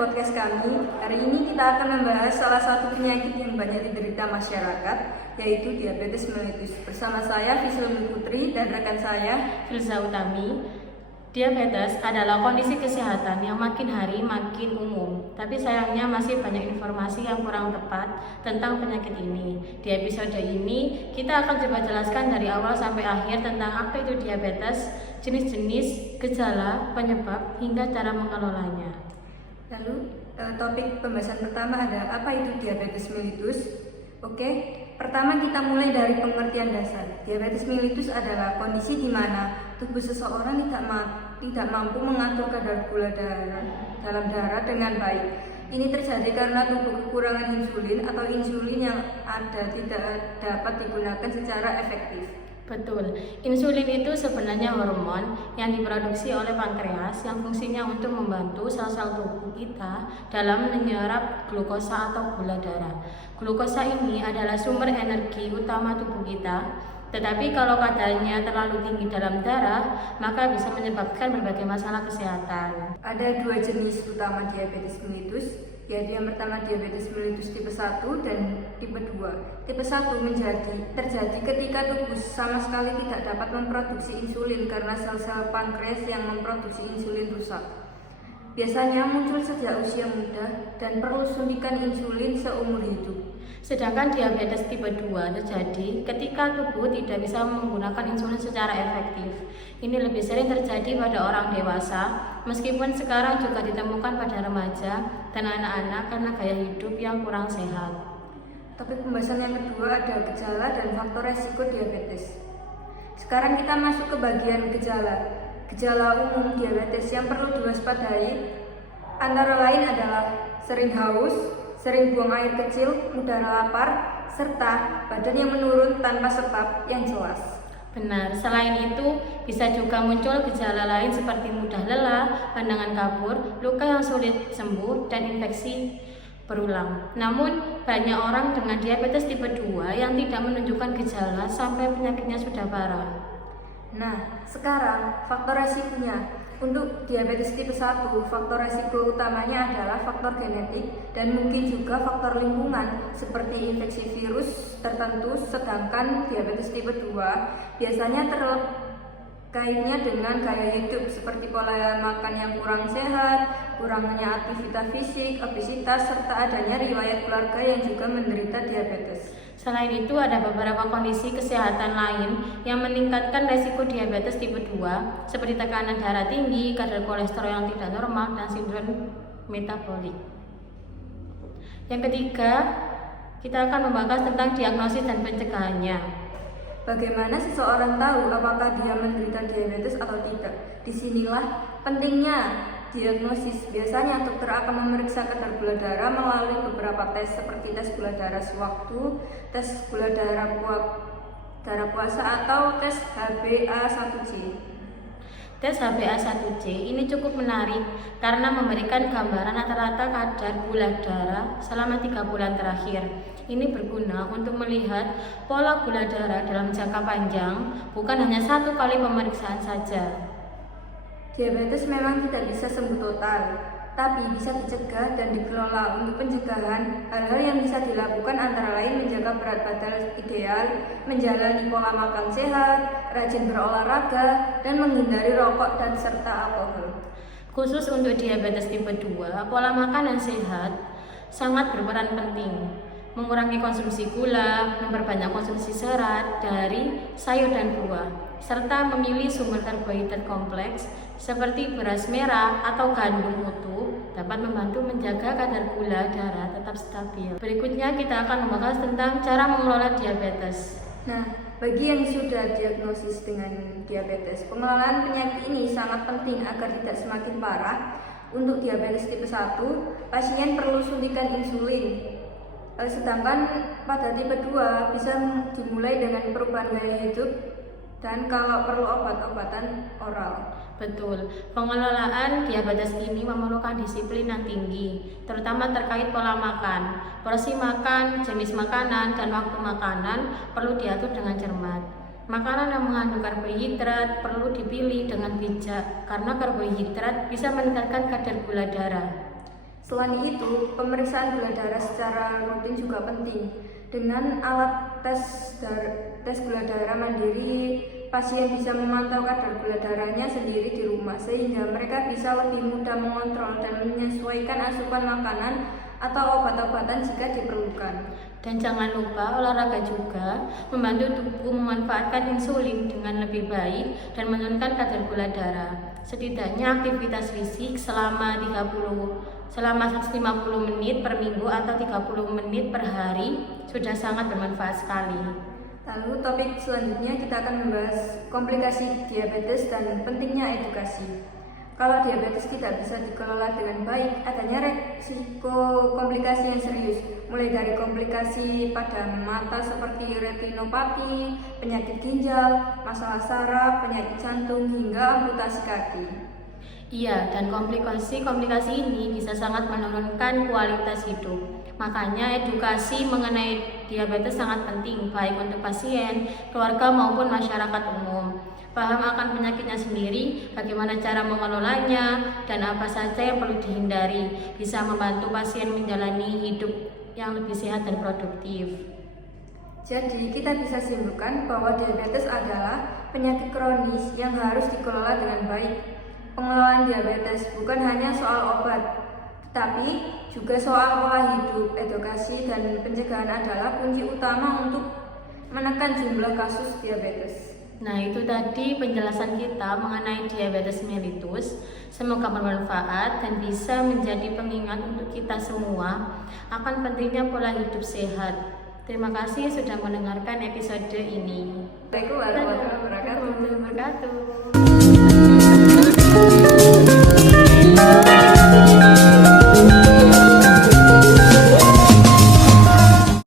podcast kami. Hari ini kita akan membahas salah satu penyakit yang banyak diderita masyarakat, yaitu diabetes mellitus. Bersama saya, Fislumi Putri, dan rekan saya, Filza Utami. Diabetes adalah kondisi kesehatan yang makin hari makin umum, tapi sayangnya masih banyak informasi yang kurang tepat tentang penyakit ini. Di episode ini, kita akan coba jelaskan dari awal sampai akhir tentang apa itu diabetes, jenis-jenis, gejala, penyebab, hingga cara mengelolanya. Lalu, topik pembahasan pertama ada apa itu diabetes mellitus. Oke, pertama kita mulai dari pengertian dasar. Diabetes mellitus adalah kondisi di mana tubuh seseorang tidak mampu mengatur kadar gula darah dalam darah dengan baik. Ini terjadi karena tubuh kekurangan insulin atau insulin yang ada tidak dapat digunakan secara efektif. Betul, insulin itu sebenarnya hormon yang diproduksi oleh pankreas yang fungsinya untuk membantu sel-sel tubuh kita dalam menyerap glukosa atau gula darah. Glukosa ini adalah sumber energi utama tubuh kita, tetapi kalau kadarnya terlalu tinggi dalam darah, maka bisa menyebabkan berbagai masalah kesehatan. Ada dua jenis utama diabetes mellitus, yaitu yang pertama diabetes mellitus tipe 1 dan tipe 2. Tipe 1 terjadi ketika tubuh sama sekali tidak dapat memproduksi insulin karena sel-sel pankreas yang memproduksi insulin rusak. Biasanya muncul sejak usia muda dan perlu suntikan insulin seumur hidup. Sedangkan diabetes tipe 2 terjadi ketika tubuh tidak bisa menggunakan insulin secara efektif. Ini lebih sering terjadi pada orang dewasa, meskipun sekarang juga ditemukan pada remaja dan anak-anak karena gaya hidup yang kurang sehat. Topik pembahasan yang kedua ada gejala dan faktor resiko diabetes. Sekarang kita masuk ke bagian gejala. Gejala umum diabetes yang perlu diwaspadai antara lain adalah sering haus, sering buang air kecil, mudah lapar, serta badan yang menurun tanpa sebab yang jelas. Benar, selain itu bisa juga muncul gejala lain seperti mudah lelah, pandangan kabur, luka yang sulit sembuh, dan infeksi berulang. Namun, banyak orang dengan diabetes tipe 2 yang tidak menunjukkan gejala sampai penyakitnya sudah parah. Nah, sekarang faktor resikonya. Untuk diabetes tipe 1, faktor resiko utamanya adalah faktor genetik dan mungkin juga faktor lingkungan seperti infeksi virus tertentu, sedangkan diabetes tipe 2 biasanya terkaitnya dengan gaya hidup seperti pola makan yang kurang sehat, kurangnya aktivitas fisik, obesitas, serta adanya riwayat keluarga yang juga menderita diabetes. Selain itu, ada beberapa kondisi kesehatan lain yang meningkatkan resiko diabetes tipe 2, seperti tekanan darah tinggi, kadar kolesterol yang tidak normal, dan sindrom metabolik. Yang ketiga, kita akan membahas tentang diagnosis dan pencegahannya. Bagaimana seseorang tahu apakah dia menderita diabetes atau tidak? Disinilah pentingnya diagnosis. Biasanya dokter akan memeriksa kadar gula darah melalui beberapa tes seperti tes gula darah sewaktu, tes gula darah puasa atau tes HbA1c. Tes HbA1c ini cukup menarik karena memberikan gambaran rata-rata kadar gula darah selama 3 bulan terakhir. Ini berguna untuk melihat pola gula darah dalam jangka panjang, bukan hanya satu kali pemeriksaan saja. Diabetes memang tidak bisa sembuh total, tapi bisa dicegah dan dikelola. Untuk pencegahan, hal-hal yang bisa dilakukan antara lain menjaga berat badan ideal, menjalani pola makan sehat, rajin berolahraga, dan menghindari rokok dan serta alkohol. Khusus untuk diabetes tipe 2, pola makan yang sehat sangat berperan penting. Mengurangi konsumsi gula, memperbanyak konsumsi serat dari sayur dan buah, serta memilih sumber karbohidrat kompleks seperti beras merah atau gandum utuh dapat membantu menjaga kadar gula darah tetap stabil. Berikutnya kita akan membahas tentang cara mengelola diabetes. Nah, bagi yang sudah diagnosis dengan diabetes, pengelolaan penyakit ini sangat penting agar tidak semakin parah. Untuk diabetes tipe 1, pasien perlu suntikan insulin. Sedangkan pada tipe 2 bisa dimulai dengan perubahan gaya hidup dan kalau perlu obat-obatan oral. Betul, pengelolaan diabetes ini memerlukan disiplin yang tinggi, terutama terkait pola makan. Porsi makan, jenis makanan, dan waktu makanan perlu diatur dengan cermat. Makanan yang mengandung karbohidrat perlu dipilih dengan bijak, karena karbohidrat bisa meningkatkan kadar gula darah. Selain itu, pemeriksaan gula darah secara rutin juga penting. Dengan alat tes gula darah mandiri, pasien bisa memantau kadar gula darahnya sendiri di rumah, sehingga mereka bisa lebih mudah mengontrol dan menyesuaikan asupan makanan atau obat-obatan jika diperlukan. Dan jangan lupa olahraga juga membantu tubuh memanfaatkan insulin dengan lebih baik dan menurunkan kadar gula darah. Setidaknya aktivitas fisik selama 150 menit per minggu atau 30 menit per hari sudah sangat bermanfaat sekali. Lalu topik selanjutnya kita akan membahas komplikasi diabetes dan pentingnya edukasi. Kalau diabetes tidak bisa dikelola dengan baik, adanya risiko komplikasi yang serius, mulai dari komplikasi pada mata seperti retinopati, penyakit ginjal, masalah saraf, penyakit jantung, hingga amputasi kaki. Iya, dan komplikasi ini bisa sangat menurunkan kualitas hidup. Makanya edukasi mengenai diabetes sangat penting, baik untuk pasien, keluarga maupun masyarakat umum. Paham akan penyakitnya sendiri, bagaimana cara mengelolanya, dan apa saja yang perlu dihindari, bisa membantu pasien menjalani hidup yang lebih sehat dan produktif. Jadi, kita bisa simpulkan bahwa diabetes adalah penyakit kronis yang harus dikelola dengan baik. Pengelolaan diabetes bukan hanya soal obat, tetapi juga soal pola hidup. Edukasi dan pencegahan adalah kunci utama untuk menekan jumlah kasus diabetes. Nah, itu tadi penjelasan kita mengenai diabetes mellitus. Semoga bermanfaat dan bisa menjadi pengingat untuk kita semua akan pentingnya pola hidup sehat. Terima kasih sudah mendengarkan episode ini. Assalamualaikum warahmatullahi wabarakatuh. Wabarakatuh.